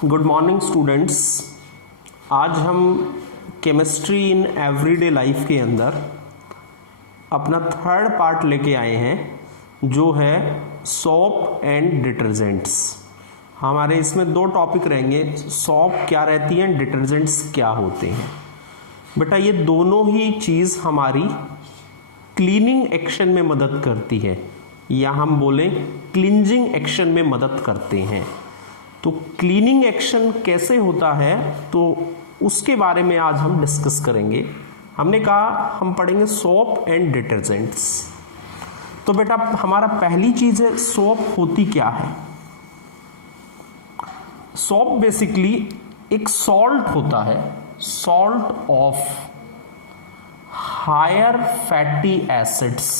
Good morning students. आज हम chemistry in everyday life के अंदर अपना थर्ड पार्ट लेके आए हैं जो है सोप एंड डिटर्जेंट्स। हमारे इसमें दो टॉपिक रहेंगे, सोप क्या रहती है, डिटर्जेंट्स क्या होते हैं। बेटा ये दोनों ही चीज़ हमारी क्लीनिंग एक्शन में मदद करती है या हम बोलें क्लिंजिंग एक्शन में मदद करते हैं। तो क्लीनिंग एक्शन कैसे होता है तो उसके बारे में आज हम डिस्कस करेंगे। हमने कहा हम पढ़ेंगे सोप एंड डिटर्जेंट्स। तो बेटा हमारा पहली चीज़ है सोप होती क्या है। सोप बेसिकली एक सॉल्ट होता है, salt of higher fatty acids.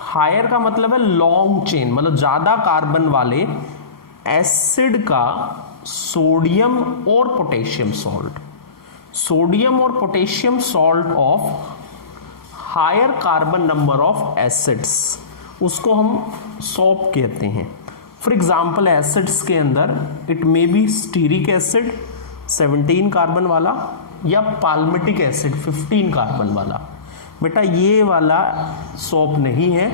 Higher का मतलब है लॉन्ग चेन, मतलब ज़्यादा कार्बन वाले एसिड का सोडियम और पोटेशियम सॉल्ट, सोडियम और potassium salt of higher carbon number of acids, उसको हम सोप कहते हैं। फॉर एग्जांपल एसिड्स के अंदर it may be stearic acid 17 carbon वाला या पाल्मिटिक एसिड 15 कार्बन वाला। बेटा ये वाला सोप नहीं है,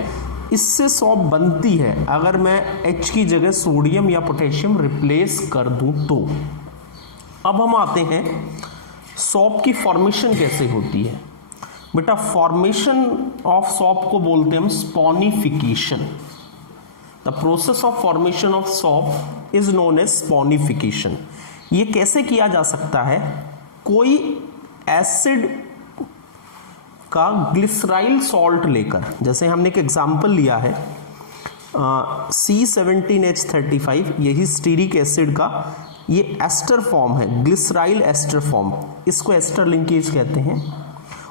इससे सोप बनती है अगर मैं H की जगह सोडियम या पोटेशियम रिप्लेस कर दूं तो। अब हम आते हैं सोप की फॉर्मेशन कैसे होती है। बेटा फॉर्मेशन ऑफ सोप को बोलते हैं हम saponification. The process of formation of soap is known as saponification. ये कैसे किया जा सकता है, कोई एसिड का ग्लिसराइल सॉल्ट लेकर, जैसे हमने एक एग्जांपल लिया है C17H35, यही स्टीरिक एसिड का ये एस्टर फॉर्म है, ग्लिसराइल एस्टर फॉर्म, इसको एस्टर लिंकेज कहते हैं।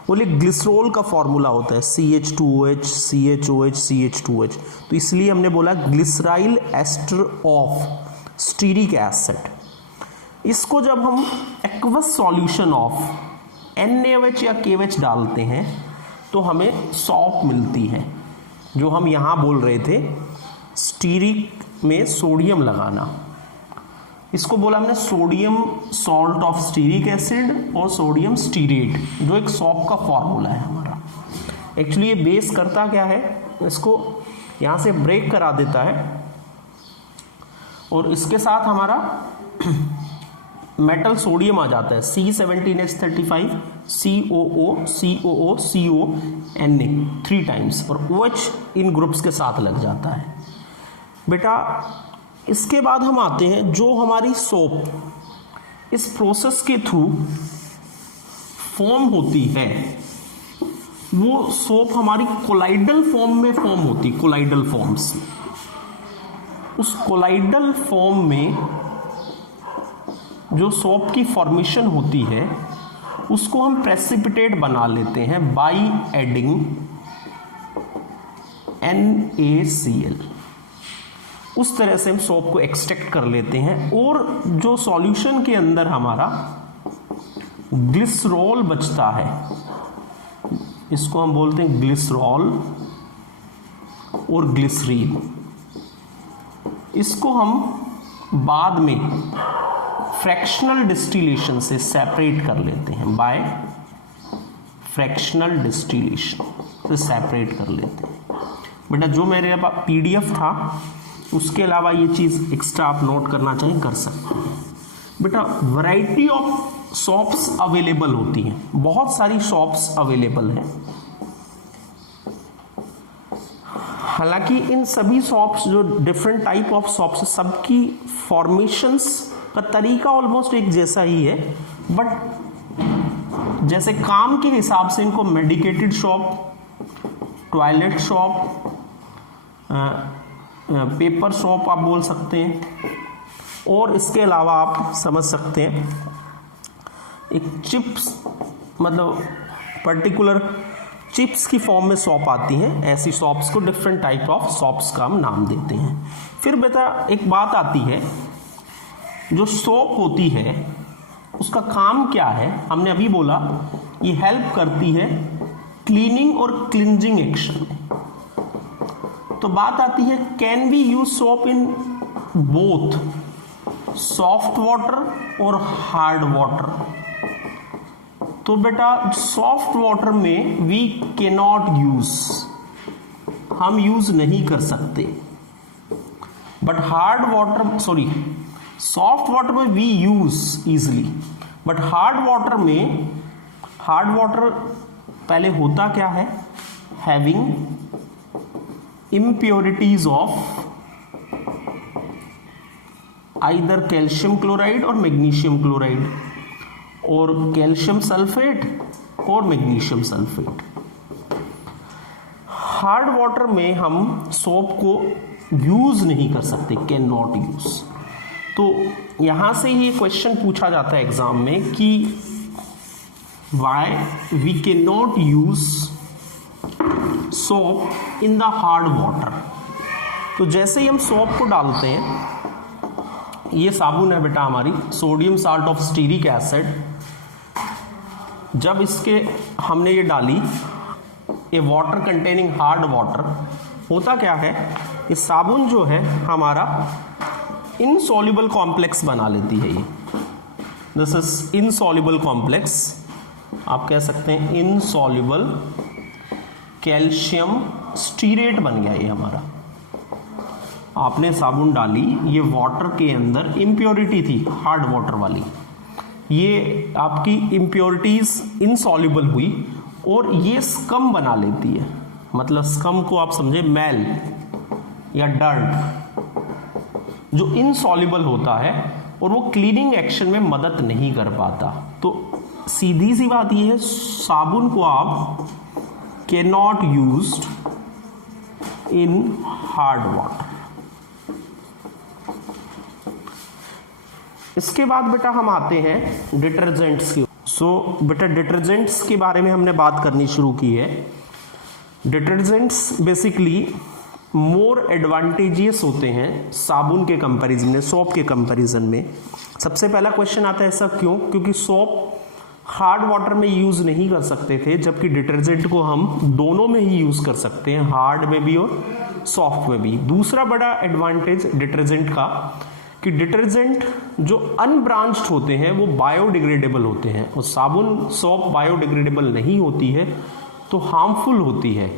वो एक ग्लिसरॉल का फॉर्मूला होता है CH2OH CHOH CH2H, तो इसलिए हमने बोला glyceryl ester of stearic acid. इसको जब हम एक्वस सॉल्यूशन ऑफ NaOH या KOH डालते हैं तो हमें सोप मिलती है, जो हम यहाँ बोल रहे थे स्टीरिक में सोडियम लगाना। इसको बोला हमने sodium salt of stearic acid और सोडियम स्टीरेट, जो एक सोप का फॉर्मूला है हमारा। एक्चुअली ये बेस करता क्या है, इसको यहाँ से ब्रेक करा देता है और इसके साथ हमारा मेटल सोडियम आ जाता है C17H35 COO COO CO Na 3 times और OH इन ग्रुप्स के साथ लग जाता है। बेटा इसके बाद हम आते हैं जो हमारी सोप इस प्रोसेस के थ्रू फॉर्म होती है, वो सोप हमारी कोलाइडल फॉर्म में फॉर्म होती है, कोलाइडल फॉर्म्स। उस कोलाइडल फॉर्म में जो सोप की फॉर्मेशन होती है उसको हम प्रेसिपिटेट बना लेते हैं बाय एडिंग NaCl। उस तरह से हम सोप को एक्सट्रैक्ट कर लेते हैं और जो सॉल्यूशन के अंदर हमारा ग्लिसरॉल बचता है, इसको हम बोलते हैं ग्लिसरॉल और ग्लिसरीन। इसको हम बाद में फ्रैक्शनल डिस्टिलेशन से सेपरेट कर लेते हैं, बाय फ्रैक्शनल डिस्टिलेशन से सेपरेट कर लेते हैं। बेटा जो मेरे पास PDF था उसके अलावा ये चीज़ एक्स्ट्रा आप नोट करना चाहें कर सकते हैं। बेटा वैरायटी ऑफ सोप्स अवेलेबल होती हैं, बहुत सारी सोप्स अवेलेबल हैं। हालांकि इन सभी सोप्स जो डिफरेंट टाइप ऑफ सोप्स, सबकी फॉर्मेशंस का तरीका ऑलमोस्ट एक जैसा ही है, बट जैसे काम के हिसाब से इनको medicated soap, toilet soap, paper soap आप बोल सकते हैं। और इसके अलावा आप समझ सकते हैं एक चिप्स, मतलब पर्टिकुलर चिप्स की फॉर्म में सोप आती हैं, ऐसी सोप्स को डिफरेंट टाइप ऑफ सोप्स का हम नाम देते हैं। फिर बेटा एक बात आती है, जो सोप होती है उसका काम क्या है। हमने अभी बोला ये हेल्प करती है क्लीनिंग और क्लिंजिंग एक्शन में। तो बात आती है can we use soap in both soft water और हार्ड वाटर। तो बेटा सॉफ्ट वाटर में वी कैन नॉट यूज, हम यूज नहीं कर सकते, but hard water sorry soft water में we use easily, but hard water में, हार्ड वाटर पहले होता क्या है, having impurities of either calcium chloride और मैग्नीशियम क्लोराइड, और कैल्शियम सल्फेट और मैग्नीशियम सल्फेट। हार्ड वाटर में हम सोप को यूज नहीं कर सकते, कैन नॉट यूज। तो यहां से ही क्वेश्चन पूछा जाता है एग्जाम में कि why we can not use soap in the hard water. तो जैसे ही हम सोप को डालते हैं, ये साबुन है बेटा हमारी, sodium salt of stearic acid, जब इसके हमने ये डाली, ये वाटर कंटेनिंग हार्ड वाटर, होता क्या है, ये साबुन जो है हमारा इनसॉल्युबल कॉम्प्लेक्स बना लेती है। ये दिस इज इनसॉल्युबल कॉम्प्लेक्स, आप कह सकते हैं इनसॉल्युबल कैल्शियम स्टीरेट बन गया ये हमारा। आपने साबुन डाली, ये वाटर के अंदर इम्प्योरिटी थी हार्ड वाटर वाली, ये आपकी इम्प्योरिटीज इनसॉल्युबल हुई और ये स्कम बना लेती है। मतलब स्कम को आप समझे मैल या डर्ट, जो इनसॉल्युबल होता है और वो क्लीनिंग एक्शन में मदद नहीं कर पाता। तो सीधी सी बात ये है, साबुन को आप can not used in hard water. इसके बाद बेटा हम आते हैं डिटर्जेंट्स की। बेटा डिटर्जेंट्स के बारे में हमने बात करनी शुरू की है। डिटर्जेंट्स बेसिकली मोर एडवांटेजियस होते हैं साबुन के कंपैरिजन में, सोप के कंपैरिजन में। सबसे पहला क्वेश्चन आता है ऐसा क्यों? क्योंकि सोप हार्ड वाटर में यूज नहीं कर सकते थे, जबकि डिटर्जेंट को हम दोनों में ही यूज कर सकते हैं, हार्ड में भी और सॉफ्ट में भी। दूसरा बड़ा एडवांटेज डिटर्जेंट का कि डिटर्जेंट जो अनब्रांच्ड होते हैं वो बायोडिग्रेडेबल होते हैं, और साबुन सोप बायोडिग्रेडेबल नहीं होती है तो हार्मफुल होती है।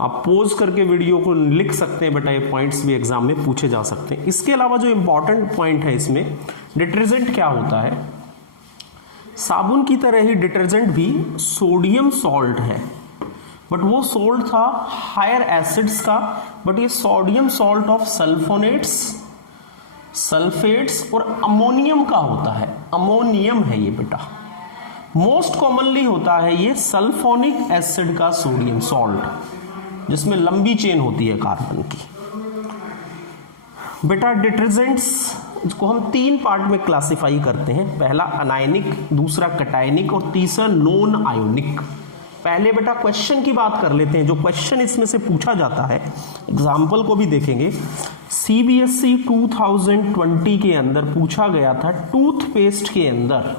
आप पोज करके वीडियो को लिख सकते हैं बेटा, ये पॉइंट्स भी एग्जाम में पूछे जा सकते हैं। इसके अलावा जो इंपॉर्टेंट पॉइंट है इसमें, डिटर्जेंट क्या होता है, साबुन की तरह ही डिटर्जेंट भी सोडियम सॉल्ट है, बट वो सॉल्ट था हायर एसिड्स का, बट ये sodium salt of sulphonates, sulphates और अमोनियम का होता है। अमोनियम है ये बेटा। मोस्ट कॉमनली होता है ये सल्फोनिक एसिड का सोडियम सॉल्ट, जिसमें लंबी चेन होती है कार्बन की। बेटा डिटर्जेंट्स को हम तीन पार्ट में क्लासिफाई करते हैं, पहला अनायनिक, दूसरा कटायनिक और तीसरा नॉन आयोनिक। पहले बेटा क्वेश्चन की बात कर लेते हैं, जो क्वेश्चन इसमें से पूछा जाता है, एग्जाम्पल को भी देखेंगे। सीबीएसई 2020 के अंदर पूछा गया था टूथपेस्ट के अंदर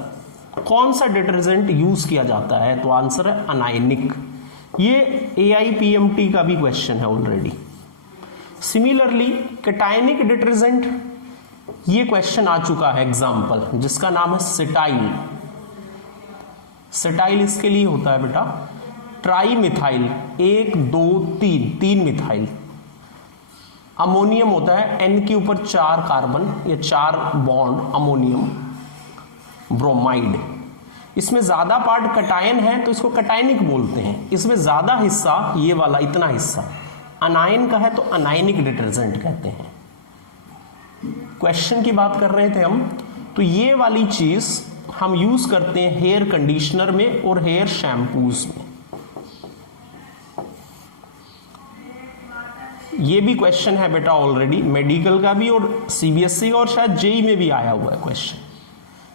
कौन सा डिटर्जेंट यूज किया जाता है, तो आंसर है अनायनिक। ये AIPMT का भी क्वेश्चन है ऑलरेडी। सिमिलरली कटायनिक डिटर्जेंट, ये क्वेश्चन आ चुका है एग्जाम्पल, जिसका नाम है सेटाइल। सेटाइल इसके लिए होता है बेटा ट्राई मिथाइल, 1 2 3 मिथाइल। अमोनियम होता है N के ऊपर 4 कार्बन या 4 बॉन्ड, अमोनियम ब्रोमाइड। इसमें ज्यादा पार्ट कटायन है तो इसको कटायनिक बोलते हैं। इसमें ज्यादा हिस्सा, ये वाला इतना हिस्सा अनायन का है तो अनायनिक डिटर्जेंट कहते हैं। क्वेश्चन की बात कर रहे थे हम, तो ये वाली चीज हम यूज करते हैं हेयर कंडीशनर में और हेयर शैम्पूज में। ये भी क्वेश्चन है बेटा ऑलरेडी, मेडिकल का भी और सीबीएसई और शायद जेई में भी आया हुआ है क्वेश्चन।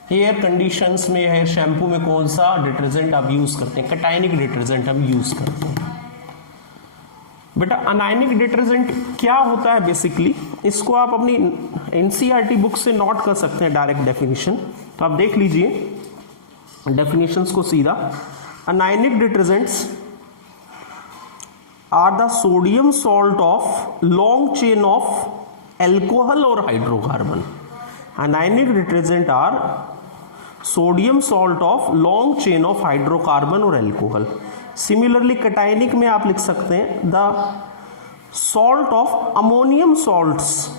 हेयर कंडीशंस में, हेयर शैम्पू में कौन सा डिटर्जेंट आप यूज करते हैं? कटायनिक डिटर्जेंट हम यूज करते हैं। बेटा अनायनिक डिटर्जेंट क्या होता है बेसिकली, इसको आप अपनी एनसीईआरटी बुक से नोट कर सकते हैं डायरेक्ट डेफिनेशन। तो आप देख लीजिए डेफिनेशंस को सीधा। Anionic detergents are the sodium salt of long chain of alcohol और hydrocarbon. Anionic detergent are sodium salt of long chain of hydrocarbon और एल्कोहल। सिमिलरली कैटायनिक में आप लिख सकते हैं the salt of ammonium salts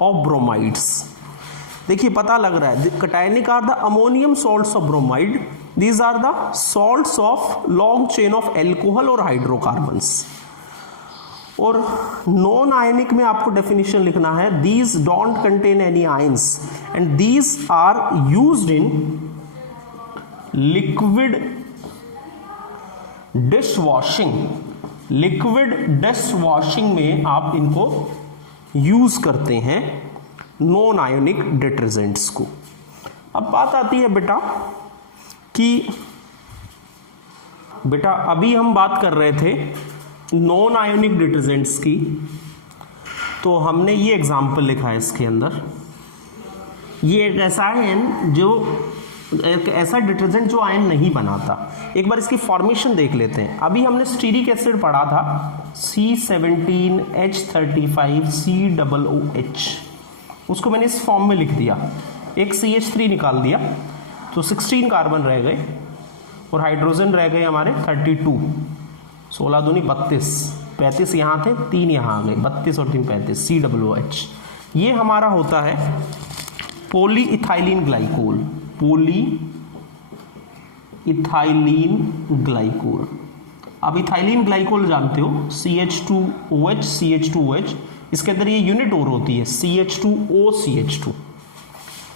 of bromides. देखिए पता लग रहा है cationic are the ammonium salts of bromide, these are the salts of long chain of alcohol और हाइड्रोकार्बन्स। और नॉन आयनिक में आपको डेफिनेशन लिखना है these don't contain any ions and these are used in liquid dish washing. Liquid dish washing में आप इनको use करते हैं नॉन आयोनिक डिटर्जेंट्स को। अब बात आती है बेटा कि अभी हम बात कर रहे थे नॉन आयोनिक डिटर्जेंट्स की, तो हमने ये एग्जाम्पल लिखा है इसके अंदर। ये एक ऐसा आयन जो एक ऐसा डिटर्जेंट जो आयन नहीं बनाता। एक बार इसकी फॉर्मेशन देख लेते हैं। अभी हमने स्टीरिक एसिड पढ़ा था C17H35COOH, उसको मैंने इस फॉर्म में लिख दिया, एक CH3 निकाल दिया तो 16 कार्बन रह गए और हाइड्रोजन रह गए हमारे 32, 16 दूनी 32, 35 यहाँ थे, 3 यहाँ आ गए, 32 और 3 35, COOH। ये हमारा होता है poly ethylene glycol, poly ethylene glycol. अब इथाइलिन ग्लाइकोल जानते हो CH2OH CH2OH, इसके अंदर ये यूनिट और होती है CH2OCH2।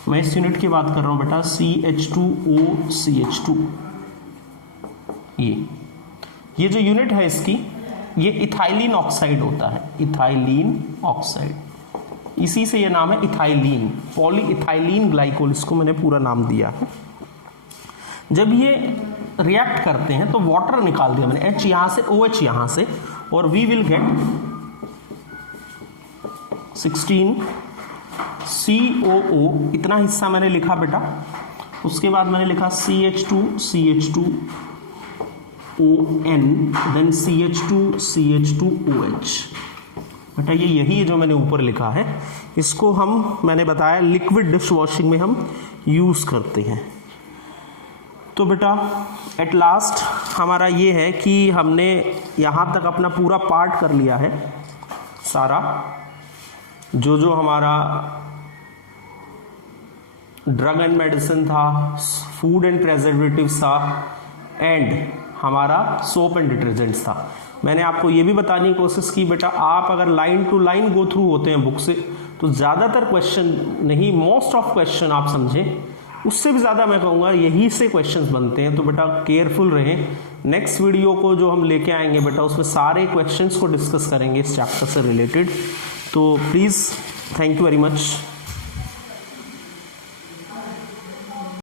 मैं इस यूनिट की बात कर रहा हूं बेटा CH2OCH2। ये जो यूनिट है इसकी, ये इथाइलिन ऑक्साइड होता है, इथाइलिन ऑक्साइड, इसी से ये नाम है इथाइलिन, पॉली इथाइलिन ग्लाइकोल, इसको मैंने पूरा नाम दिया है। जब ये रिएक्ट करते हैं तो वाटर निकाल दिया मैंने, H यहां से OH यहां से, और वी विल गेट 16 COO, इतना हिस्सा मैंने लिखा बेटा। उसके बाद मैंने लिखा CH2CH2ON, देन CH2CH2OH। बेटा ये यही है जो मैंने ऊपर लिखा है, इसको मैंने बताया लिक्विड डिश वॉशिंग में हम यूज करते हैं। तो बेटा एट लास्ट हमारा ये है कि हमने यहाँ तक अपना पूरा पार्ट कर लिया है सारा, जो हमारा ड्रग एंड मेडिसिन था, फूड एंड प्रेजर्वेटिव्स था, एंड हमारा सोप एंड डिटर्जेंट्स था। मैंने आपको ये भी बताने की कोशिश की बेटा, आप अगर line to line go through होते हैं बुक से तो ज़्यादातर क्वेश्चन नहीं, मोस्ट ऑफ क्वेश्चन आप समझें, उससे भी ज़्यादा मैं कहूँगा यही से क्वेश्चंस बनते हैं। तो बेटा केयरफुल रहें। नेक्स्ट वीडियो को जो हम लेके आएंगे बेटा, उसमें सारे क्वेश्चंस को डिस्कस करेंगे इस चैप्टर से रिलेटेड। तो please, thank you very much.